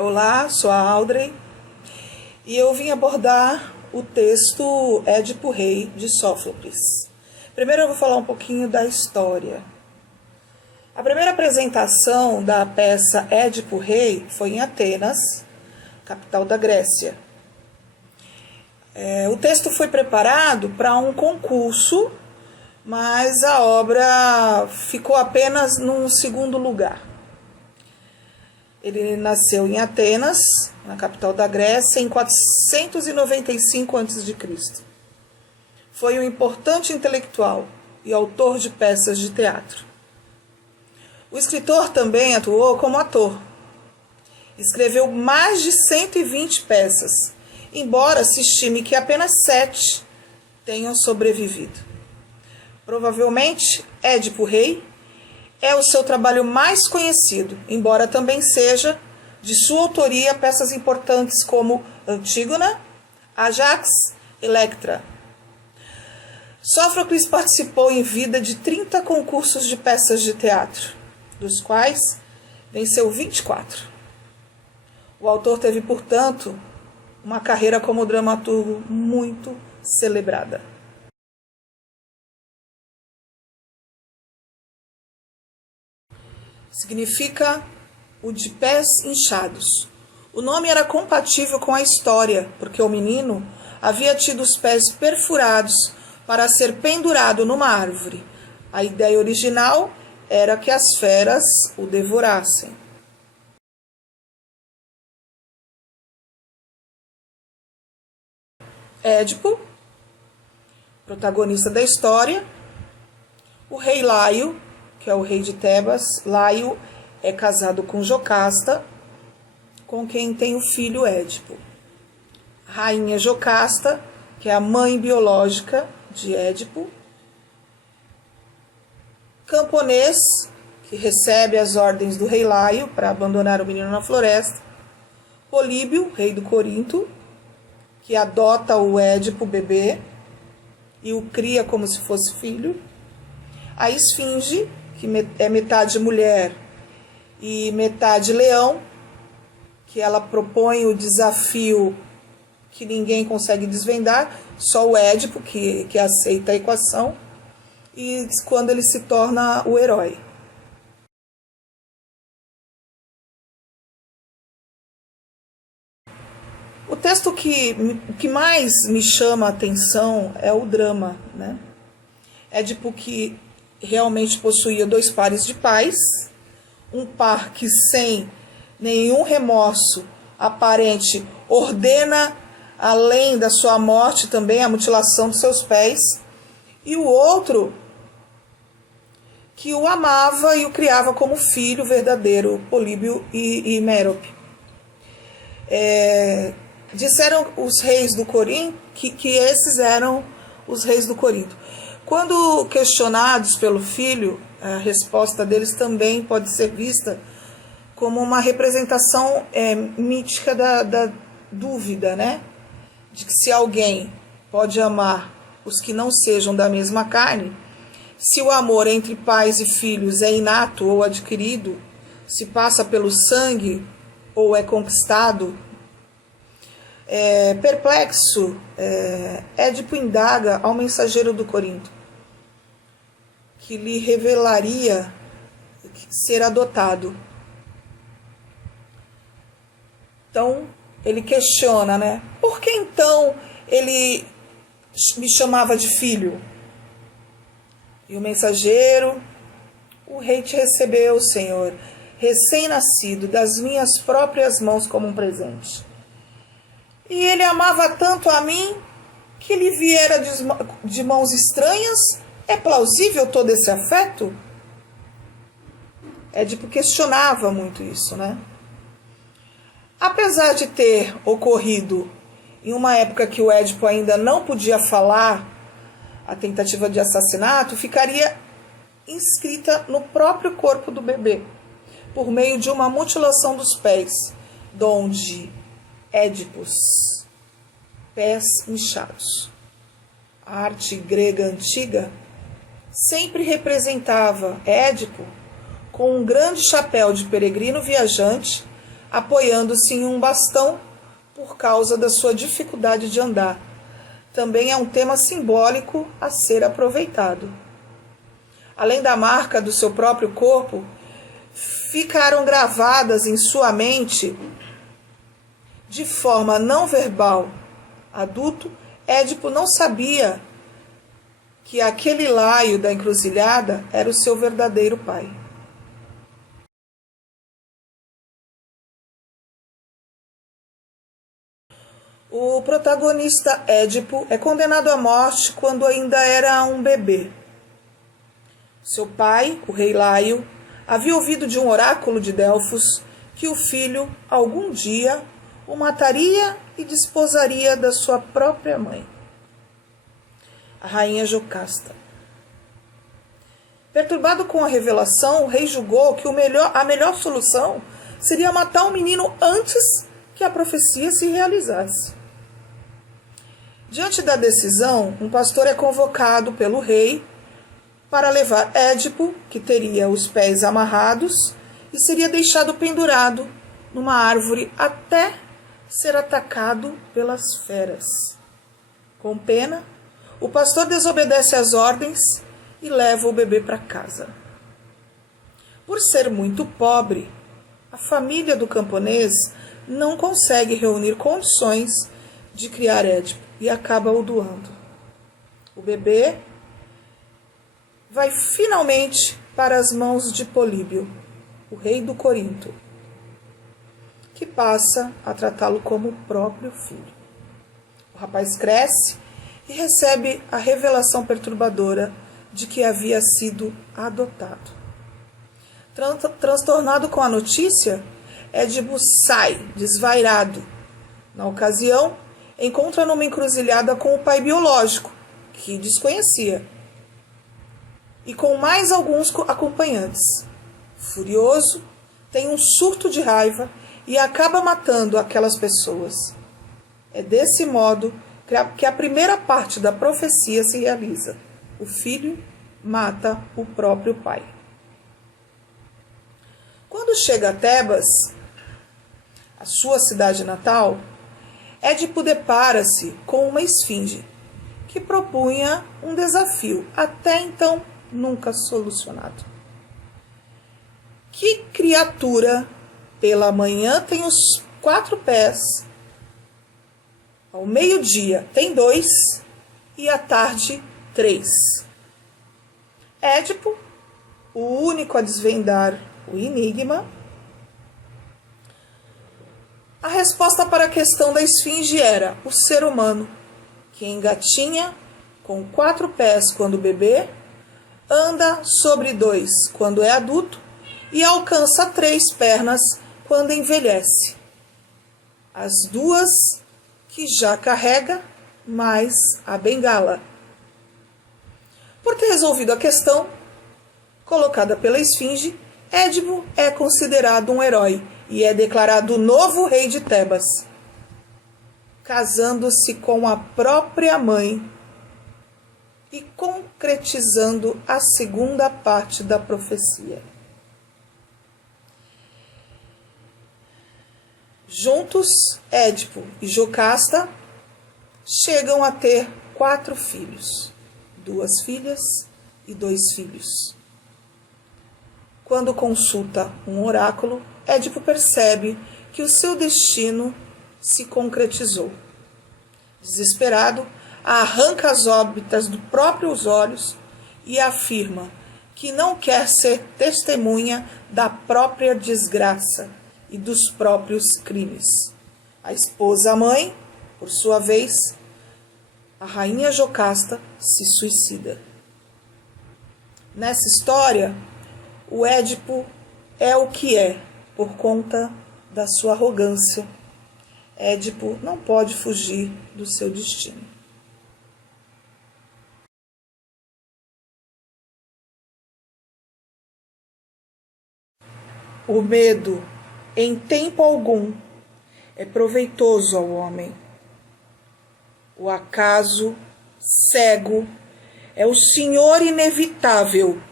Olá, sou a Audrey e eu vim abordar o texto Édipo Rei de Sófocles. Primeiro eu vou falar um pouquinho da história. A primeira apresentação da peça Édipo Rei foi em Atenas, capital da Grécia. O texto foi preparado para um concurso, mas a obra ficou apenas num segundo lugar. Ele nasceu em Atenas, na capital da Grécia, em 495 a.C. Foi um importante intelectual e autor de peças de teatro. O escritor também atuou como ator. Escreveu mais de 120 peças, embora se estime que apenas 7 tenham sobrevivido. Provavelmente, Édipo Rei é o seu trabalho mais conhecido, embora também seja de sua autoria peças importantes como Antígona, Ajax e Electra. Sófocles participou em vida de 30 concursos de peças de teatro, dos quais venceu 24. O autor teve, portanto, uma carreira como dramaturgo muito celebrada. Significa o de pés inchados. O nome era compatível com a história, porque o menino havia tido os pés perfurados para ser pendurado numa árvore. A ideia original era que as feras o devorassem. Édipo, protagonista da história, o rei Laio, que é o rei de Tebas. Laio é casado com Jocasta, com quem tem o filho Édipo. Rainha Jocasta, que é a mãe biológica de Édipo. Camponês, que recebe as ordens do rei Laio para abandonar o menino na floresta. Políbio, rei do Corinto, que adota o Édipo bebê e o cria como se fosse filho. A Esfinge, que é metade mulher e metade leão, que ela propõe o desafio que ninguém consegue desvendar, só o Édipo que aceita a equação, e quando ele se torna o herói. O texto que mais me chama a atenção é o drama, né? Édipo que realmente possuía 2 pares de pais, um par que sem nenhum remorso aparente ordena, além da sua morte, também a mutilação dos seus pés, e o outro que o amava e o criava como filho verdadeiro, Políbio e Mérope. Disseram os reis do Corinto que esses eram os reis do Corinto. Quando questionados pelo filho, a resposta deles também pode ser vista como uma representação mítica da dúvida, né? De que se alguém pode amar os que não sejam da mesma carne, se o amor entre pais e filhos é inato ou adquirido, se passa pelo sangue ou é conquistado. Perplexo, Édipo indaga ao mensageiro do Corinto, que lhe revelaria ser adotado. Então, ele questiona, né? Por que então ele me chamava de filho? E o mensageiro: o rei te recebeu, Senhor, recém-nascido, das minhas próprias mãos como um presente. E ele amava tanto a mim que lhe viera de mãos estranhas. É plausível todo esse afeto? Édipo questionava muito isso, né? Apesar de ter ocorrido em uma época que o Édipo ainda não podia falar, a tentativa de assassinato ficaria inscrita no próprio corpo do bebê, por meio de uma mutilação dos pés, donde Édipos, pés inchados. A arte grega antiga sempre representava Édipo com um grande chapéu de peregrino viajante, apoiando-se em um bastão por causa da sua dificuldade de andar. Também é um tema simbólico a ser aproveitado. Além da marca do seu próprio corpo, ficaram gravadas em sua mente, de forma não verbal. Adulto, Édipo não sabia que aquele Laio da encruzilhada era o seu verdadeiro pai. O protagonista Édipo é condenado à morte quando ainda era um bebê. Seu pai, o rei Laio, havia ouvido de um oráculo de Delfos que o filho, algum dia, o mataria e desposaria da sua própria mãe, a rainha Jocasta. Perturbado com a revelação, o rei julgou que a melhor solução seria matar o menino antes que a profecia se realizasse. Diante da decisão, um pastor é convocado pelo rei para levar Édipo, que teria os pés amarrados, e seria deixado pendurado numa árvore até ser atacado pelas feras. Com pena, o pastor desobedece às ordens e leva o bebê para casa. Por ser muito pobre, a família do camponês não consegue reunir condições de criar Édipo e acaba o doando. O bebê vai finalmente para as mãos de Políbio, o rei do Corinto, que passa a tratá-lo como o próprio filho. O rapaz cresce e recebe a revelação perturbadora de que havia sido adotado. Transtornado com a notícia, Édipo sai, desvairado. Na ocasião, encontra numa encruzilhada com o pai biológico, que desconhecia, e com mais alguns acompanhantes. Furioso, tem um surto de raiva e acaba matando aquelas pessoas. É desse modo que a primeira parte da profecia se realiza. O filho mata o próprio pai. Quando chega a Tebas, a sua cidade natal, Édipo depara-se com uma esfinge que propunha um desafio, até então nunca solucionado. Que criatura pela manhã tem os 4 pés, ao meio-dia tem 2 e à tarde 3? Édipo, o único a desvendar o enigma, a resposta para a questão da esfinge era o ser humano, que engatinha com 4 pés quando bebê, anda sobre 2 quando é adulto e alcança 3 pernas quando envelhece. As 2 que já carrega, mais a bengala. Por ter resolvido a questão colocada pela esfinge, Édipo é considerado um herói e é declarado o novo rei de Tebas, casando-se com a própria mãe e concretizando a segunda parte da profecia. Juntos, Édipo e Jocasta chegam a ter 4 filhos, 2 filhas e 2 filhos. Quando consulta um oráculo, Édipo percebe que o seu destino se concretizou. Desesperado, arranca as órbitas dos próprios olhos e afirma que não quer ser testemunha da própria desgraça e dos próprios crimes. A esposa-mãe, por sua vez, a rainha Jocasta, se suicida. Nessa história, o Édipo é o que é, por conta da sua arrogância. Édipo não pode fugir do seu destino. O medo, em tempo algum, é proveitoso ao homem. O acaso cego é o senhor inevitável,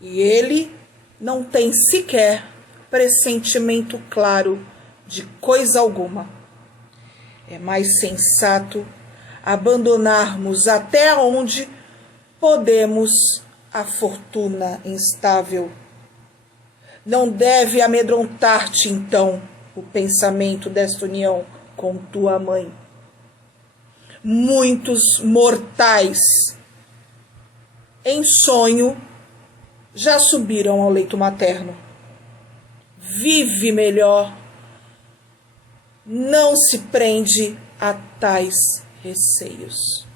e ele não tem sequer pressentimento claro de coisa alguma. É mais sensato abandonarmos até onde podemos a fortuna instável. Não deve amedrontar-te, então, o pensamento desta união com tua mãe. Muitos mortais, em sonho, já subiram ao leito materno. Vive melhor, não se prende a tais receios.